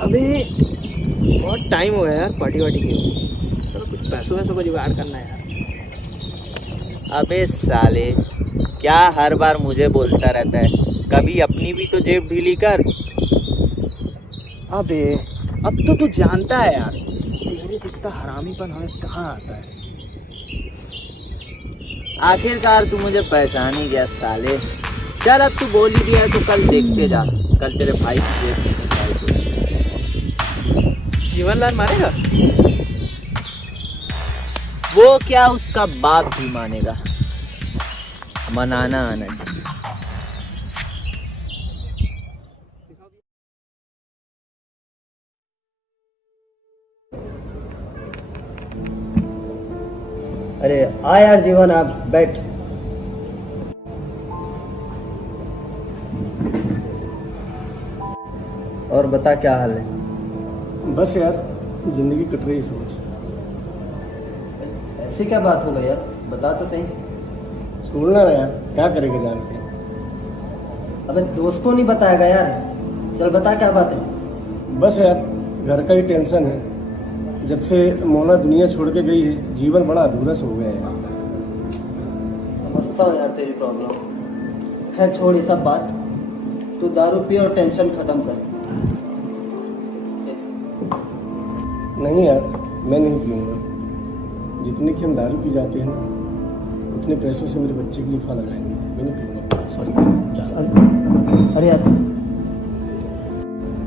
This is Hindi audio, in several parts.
अबे बहुत टाइम हो गया यार पार्टी वार्टी की। चलो कुछ पैसों वैसों का जुगाड़ करना है यार। अबे साले, क्या हर बार मुझे बोलता रहता है? कभी अपनी भी तो जेब ढीली कर। अबे अब तो तू जानता है यार, तेरे जितना हरामीपन हमें कहाँ आता है। आखिरकार तू मुझे पहचान ही गया साले। चल अब तू बोल ही दिया है तो कल देखते जा, कल तेरे भाई की जेब कितनी टाइट होगी। जीवनलाल मानेगा? वो क्या उसका बाप भी मानेगा। मनाना आना चाहिए। अरे आ यार जीवन, आप बैठ। और बता क्या हाल है? बस यार, जिंदगी कट रही सोच। ऐसी क्या बात हो गई यार, बता तो सही। छोड़ना ना यार, क्या करेंगे जान के। अबे दोस्त को नहीं बताएगा यार, चल बता क्या बात है। बस यार, घर का ही टेंशन है। जब से मोना दुनिया छोड़ के गई है, जीवन बड़ा अधूरा सा हो गया है यार। समझता हूँ यार तेरी प्रॉब्लम। खैर छोड़ ये सब बात, तू दारू पी और टेंशन खत्म कर। नहीं यार, मैं नहीं पीऊँगा। जितने की हम दारू पी जाते हैं ना, उतने पैसों से मेरे बच्चे के लिए फल लगाएंगे। मैं नहीं पीऊँगा, सॉरी। अरे यार,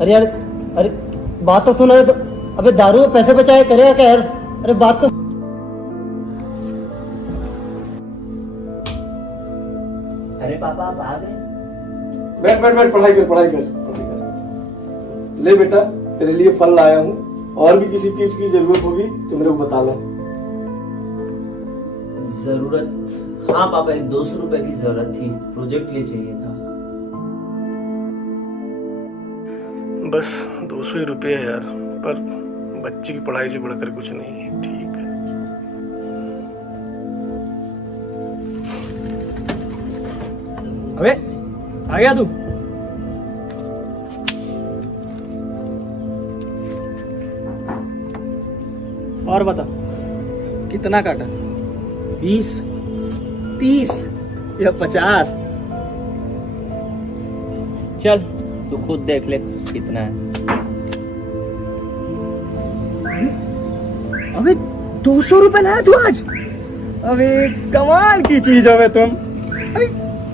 अरे यार, अरे बात तो सुना। तो अबे दारू में पैसे बचाए करेगा क्या यार? अरे बात तो। अरे पापा आप आ गए? बैठ बैठ बैठ, पढ़ाई कर पढ़ाई कर। ले बेटा, तेरे लिए फल लाया हूँ। और भी किसी चीज की जरूरत होगी तो मेरे को बताना। जरूरत? हाँ पापा, एक 200 रुपए की जरूरत थी, प्रोजेक्ट के लिए चाहिए था। बस 200 ही रुपये है यार, पर बच्चे की पढ़ाई से बढ़कर कुछ नहीं है। ठीक है। अबे आ गया तू? और बता कितना काटा? 20, 30 या 50? चल तू खुद देख ले कितना है। अबे 200 रुपए लाया तू आज? अबे कमाल की चीज हो तुम। अबे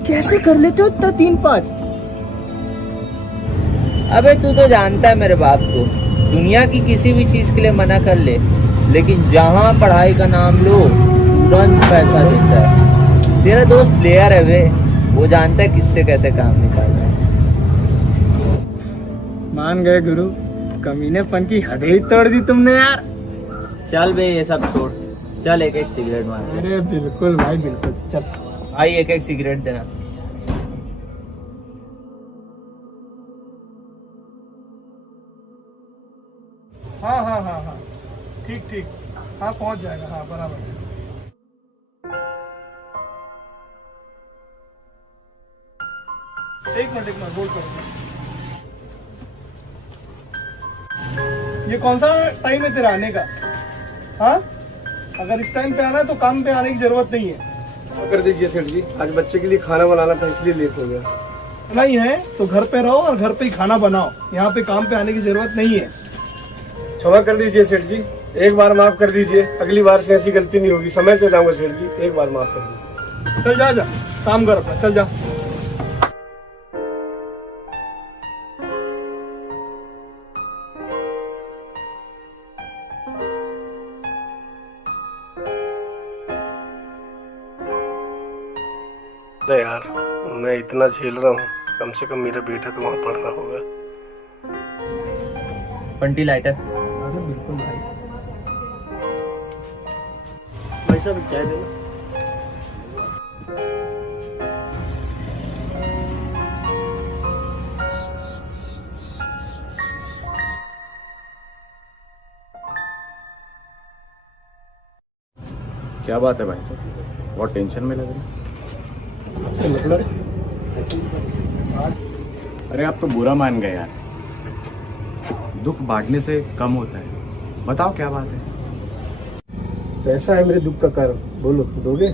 कैसे कर लेते हो इतना 3-5? अबे तू तो जानता है मेरे बाप को, दुनिया की किसी भी चीज के लिए मना कर ले, लेकिन जहां पढ़ाई का नाम लो तुरंत पैसा देता है। तेरा दोस्त प्लेयर है वे, वो जानता है किससे कैसे काम निकालना है। मान गए गुरु, कमीनेपन की हद ही तोड़ दी तुमने यार। चल बे ये सब छोड़, चल एक एक सिगरेट मार। अरे बिल्कुल भाई बिल्कुल, चल भाई एक एक सिगरेट देना। हाँ हाँ हाँ हाँ, ठीक ठीक, हाँ पहुंच जाएगा, हाँ बराबर। एक मिनट बोल कर। ये कौन सा टाइम है तेरा आने का? हाँ, अगर इस टाइम पे आना है तो काम पे आने की जरूरत नहीं है। कर दीजिए सेठ जी, आज बच्चे के लिए खाना बनाना था इसलिए लेट हो गया। नहीं है तो घर पे रहो और घर पे ही खाना बनाओ, यहाँ पे काम पे आने की जरूरत नहीं है। क्षमा कर दीजिए सेठ जी, एक बार माफ कर दीजिए, अगली बार से ऐसी गलती नहीं होगी। समय से जाऊंगा सेठ जी, एक बार माफ कर दीजिए। चल जा जा, काम कर अपना, चल जा। अरे यार, मैं इतना झेल रहा हूँ, कम से कम मेरा बेटा तो वहाँ पढ़ रहा होगा। बंटी लाइटर। अरे बिल्कुल भाई। भाई साहब चाय दे दो। क्या बात है भाई साहब, बहुत टेंशन में लग रही है। आपसे मतलब? अरे आप तो बुरा मान गए यार। दुख बांटने से कम होता है। बताओ क्या बात है? पैसा है मेरे दुख का कारण, बोलो दोगे?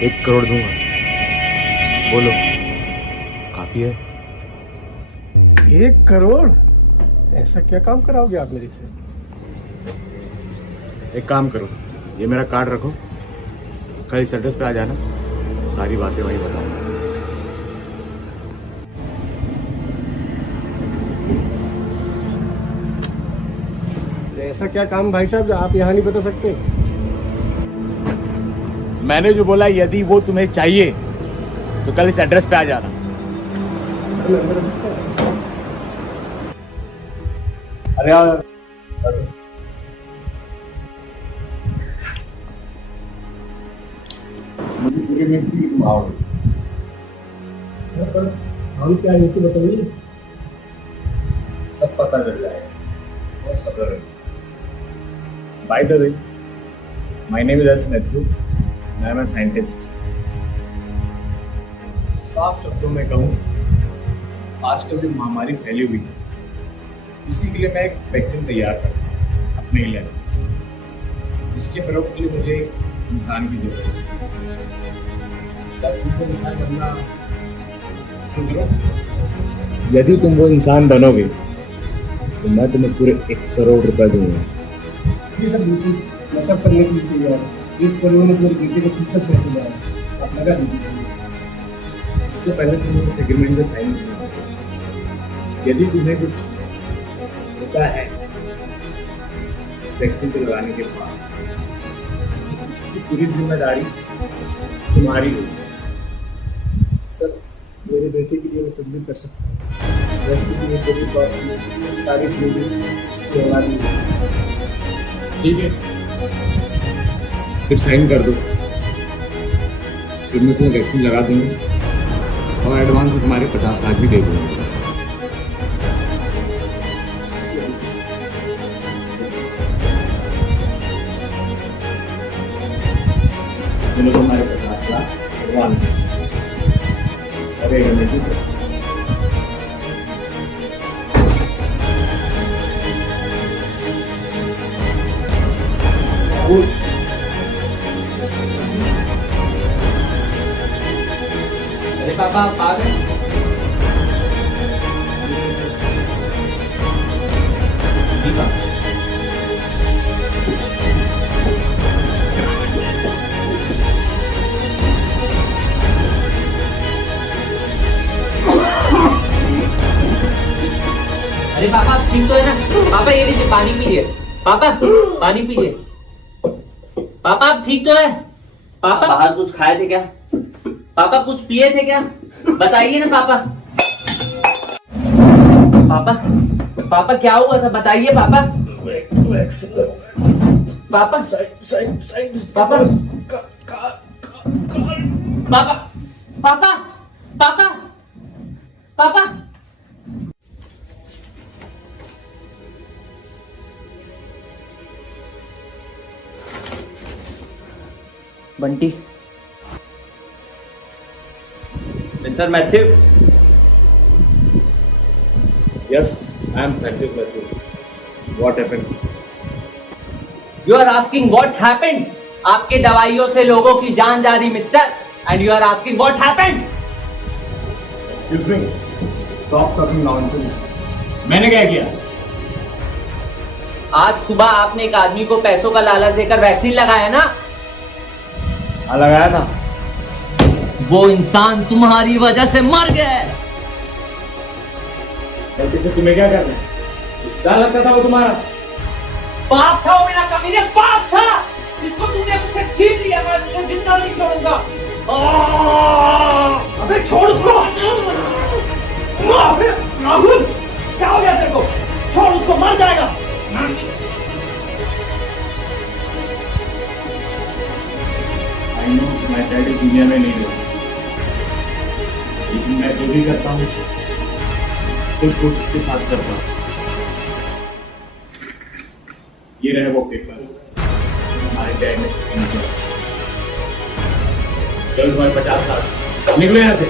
1 करोड़ दूंगा, बोलो काफी है? 1 करोड़? ऐसा क्या काम कराओगे आप मेरे से? एक काम करो, ये मेरा कार्ड रखो, कल इस एड्रेस पे आ जाना, सारी बातें वहीं बताऊंगा। ऐसा क्या काम भाई साहब जो आप यहाँ नहीं बता सकते? मैंने जो बोला, यदि वो तुम्हें चाहिए तो कल इस एड्रेस पे आ जाना। सर मैं अंदर आ सकता हूँ? अरे यार, मुझे पूरी उम्मीद थी कि तुम आओगे। सर पर हम क्या ये तो बताइए। सब पता चल जाएगा, बहुत सब्र रखो। By the way, my name is S Matthew, I am a scientist. साफ शब्दों में कहूँ, आजकल जो महामारी फैली हुई है, उसी के लिए मैं एक वैक्सीन तैयार कर रहा हूँ अपने इलाके। जिसके प्रयोग के लिए मुझे एक इंसान की जरूरत है। क्या तुमको इंसान बनना पसंद करो? यदि तुम वो इंसान बनोगे तो मैं तुम्हें पूरे 1 करोड़ रुपए दूंगा। जी सर बिल्कुल, मैं सब करने के लिए तैयार। 1 करोड़ में मेरे बेटे का फ्यूचर सेट हो जाएगा, आप लगा दीजिए। इससे पहले तुम्हें इस एग्रीमेंट में साइन करना होगा। यदि तुम्हें कुछ होता है इस वैक्सीन को लगाने के बाद, इसकी पूरी जिम्मेदारी तुम्हारी होगी। सर मेरे बेटे के लिए मैं कुछ भी कर सकता हूँ। वैसे भी ये गरीब बाप की सारी पूरी उसकी औलाद में है। ठीक है, फिर साइन कर दो, फिर मैं तुम्हें वैक्सीन लगा दूंगा और एडवांस में तुम्हारे 50 लाख भी दे दूंगा। तुम्हारे 50 लाख एडवांस और अरे पापा आप आ गए? जी पापा। अरे पापा आप ठीक तो है ना? पापा ये लीजिए पानी पीजिए। पापा पानी पीजिए। पापा आप ठीक तो है? पापा बाहर कुछ खाए थे क्या? पापा कुछ पिए थे क्या? बताइए ना पापा। पापा पापा क्या हुआ था? बताइए पापा। पापा पापा पापा पापा पापा पापा Bunty, mister Matthew. Yes, I am scientist Matthew. What happened? You are asking what happened? आपके दवाइयों से लोगों की जान जा रही mister, and you are asking what happened? Excuse me, stop talking nonsense. मैंने क्या किया? आज सुबह आपने एक आदमी को पैसों का लालच देकर वैक्सीन लगाया ना? हाँ लगाया था। वो इंसान तुम्हारी वजह से मर गया है। गलती से तुम्हें क्या करना है? क्या लगता था वो तुम्हारा? बाप था वो मेरा कमीने, बाप था। इसको तूने मुझसे छीन लिया, मैं तुझे जिंदा नहीं छोड़ूंगा। अबे छोड़ उसको। अबे राहुल क्या हो गया तेरे को? छोड़ उसको, मर जाएगा। आई नो मैं डैड इस दुनिया में नहीं रहता, लेकिन मैं जो भी करता हूँ खुद उसके साथ करता हूँ। ये रहे वो पेपर, हमारे डैड ने साइन किया। चलो तुम्हारे 50 लाख, निकलो यहाँ से।